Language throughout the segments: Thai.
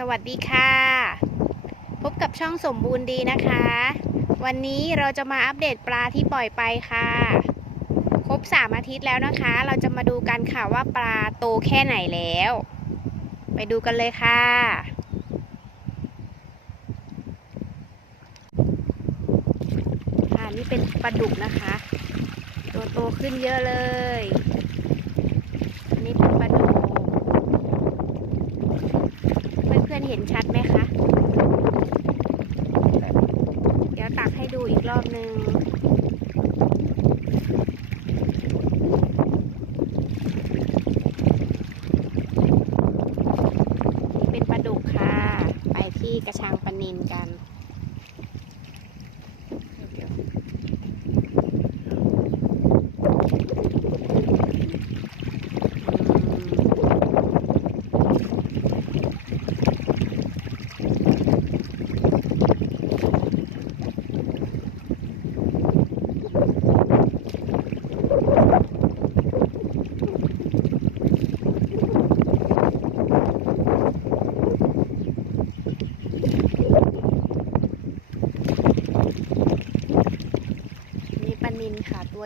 สวัสดีค่ะ พบกับช่องสมบูรณ์ดีนะคะ วันนี้เราจะมาอัปเดตปลาที่ปล่อยไปค่ะ ครบ3อาทิตย์แล้วนะคะ เราจะมาดูกันค่ะว่าปลาโตแค่ไหนแล้ว ไปดูกันเลยค่ะ ค่ะนี่เป็นปลาดุกนะคะ ตัวโตขึ้นเยอะเลย อันนี้เป็นปลา เพื่อนๆเห็นชัดไหมคะ เดี๋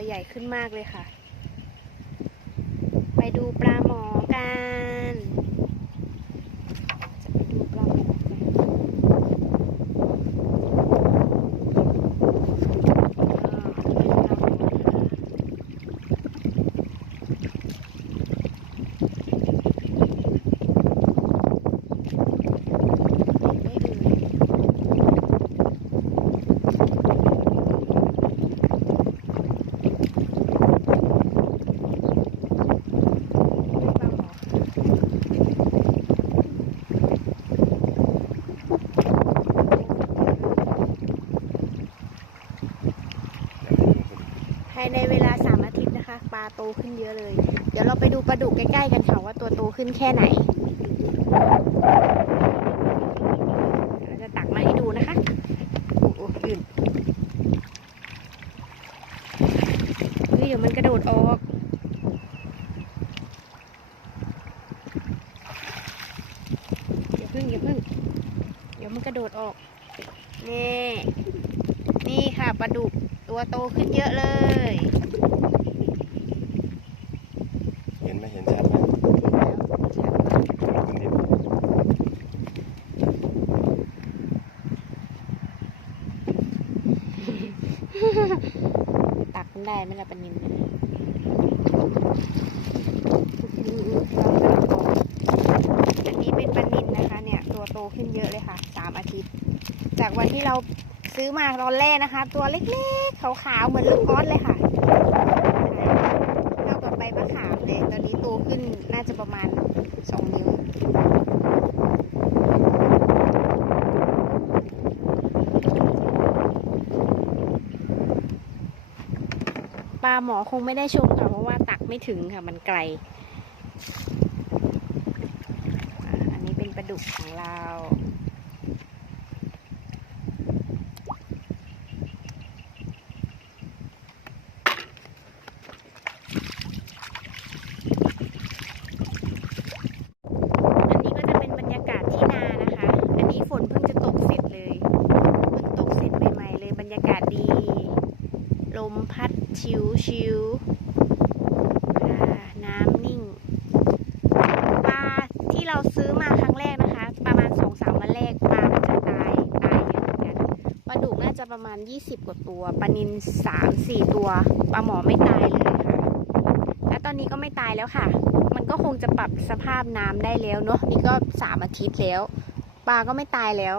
ตัวใหญ่ขึ้นมากเลยค่ะ ไปดูปลาหมอกัน จะไปดูปลาหมอกันอ่าเป็นปลาหมอค่ะไม่เอ่ย ไม่ปลาหมอ ภายในเวลาสามอาทิตย์นะคะ ปลาโตขึ้นเยอะเลย เดี๋ยวเราไปดูปลาดุกใกล้ ๆ กันค่ะว่าตัวโตขึ้นแค่ไหนเราจะตักมาให้ดูนะคะ โอ้โหอื่นเฮ้ ยเดี๋ยวมันกระโดดออกอย่าพึ่งอย่าพึ่ง เดี๋ยวมันกระโดดออก นี่ นี่ค่ะปลาดุกตัวโตขึ้นเยอะเลย เห็นไหมเห็นชัดไหมขึ้นดินตักมันได้ไหมล่ะปลานินเนี่ยอันนี้เป็นปลานินนะคะ เนี่ย ตัวโตขึ้นเยอะเลยค่ะ สามอาทิตย์ จากวันที่เรา ซื้อมาตอนแรกนะคะ ตัวเล็กๆ ขาวๆ เหมือนลูกออสเลยค่ะเท่ากับใบมะขามเลย ตอนนี้โตขึ้นน่าจะประมาณสองนิ้วปลาหมอคงไม่ได้ชมค่ะเพราะว่าตักไม่ถึงค่ะมันไกล อันนี้เป็นปลาดุกของเรา อันนี้ก็จะเป็นบรรยากาศที่นานะคะ อันนี้ฝนเพิ่งจะตกเสร็จเลยฝนตกเสร็จใหม่ ๆ เลยบรรยากาศดี ลมพัดชิวชิวอ่าน้ำนิ่ง ปลาที่เราซื้อมาครั้งแรกนะคะ ประมาณสองสามวันแรกปลามันจะตายตายเยอะเหมือนกันปลาดุกน่าจะประมาณ 20 กว่าตัวปลานินสามสี่ตัวปลาหมอไม่ตายเลยค่ะแล้วตอนนี้ก็ไม่ตายแล้วค่ะ มันก็คงจะปรับสภาพน้ำได้แล้วเนาะนี่ก็สามอาทิตย์แล้วปลาก็ไม่ตายแล้ว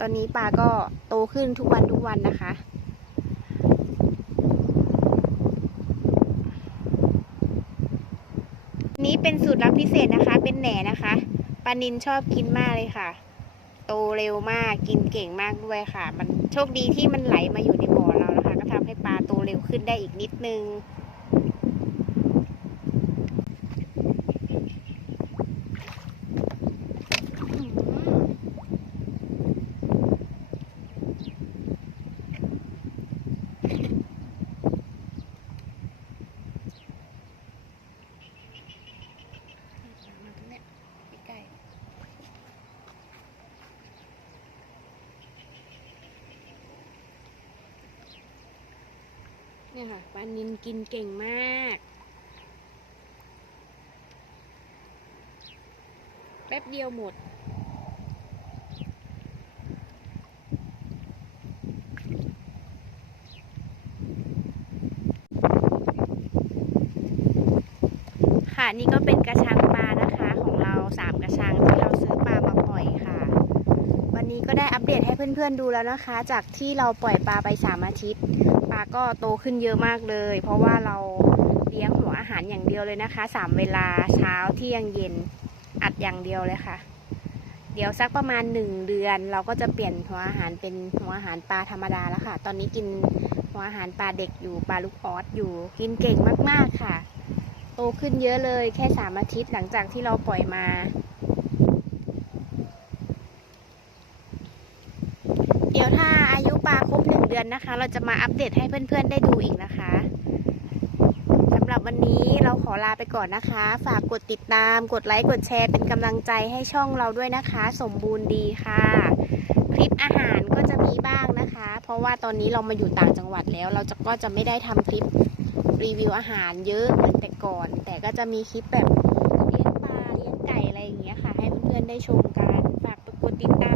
ตอนนี้ปลาก็โตขึ้นทุกวันทุกวันนะคะนี้เป็นสูตรลับพิเศษนะคะ เป็นแหนนะคะปลานินชอบกินมากเลยค่ะ โตเร็วมากกินเก่งมากด้วยค่ะ มันโชคดีที่มันไหลมาอยู่ในบ่อเรานะคะ ก็ทำให้ปลาโตเร็วขึ้นได้อีกนิดนึง มาตรงเนี้ยใกล้ๆ เนี่ยค่ะปลานินกินเก่งมาก แป๊บเดียวหมด ค่ะนี่ก็เป็นกระชัง นนี้ก็ได้อัปเดตให้เพื่อนๆดูแล้วนะคะ จากที่เราปล่อยปลาไปสามอาทิตย์ ปลาก็โตขึ้นเยอะมากเลย เพราะว่าเราเลี้ยงหัวอาหารอย่างเดียวเลยนะคะสามเวลาเช้าเที่ยงเย็นอัดอย่างเดียวเลยค่ะ เดี๋ยวสักประมาณหนึ่งเดือน เราก็จะเปลี่ยนหัวอาหารเป็นหัวอาหารปลาธรรมดาแล้วค่ะ ตอนนี้กินหัวอาหารปลาเด็กอยู่ปลาลูกออสอยู่กินเก่งมากๆค่ะ โตขึ้นเยอะเลยแค่สามอาทิตย์หลังจากที่เราปล่อยมา ดี๋ยวถ้าอายุปลาครบหนึ่งเดือนนะคะ เราจะมาอัปเดตให้เพื่อนๆได้ดูอีกนะคะสำหรับวันนี้เราขอลาไปก่อนนะคะ ฝากกดติดตาม กดไลค์ กดแชร์เป็นกำลังใจให้ช่องเราด้วยนะคะ สมบูรณ์ดีค่ะ คลิปอาหารก็จะมีบ้างนะคะ เพราะว่าตอนนี้เรามาอยู่ต่างจังหวัดแล้ว เราจะก็จะไม่ได้ทำคลิปรีวิวอาหารเยอะเหมือนแต่ก่อน แต่ก็จะมีคลิปแบบเลี้ยงปลาเลี้ยงไก่อะไรอย่างเงี้ยค่ะ ให้เพื่อนๆได้ชมกัน ฝากกดติดตาม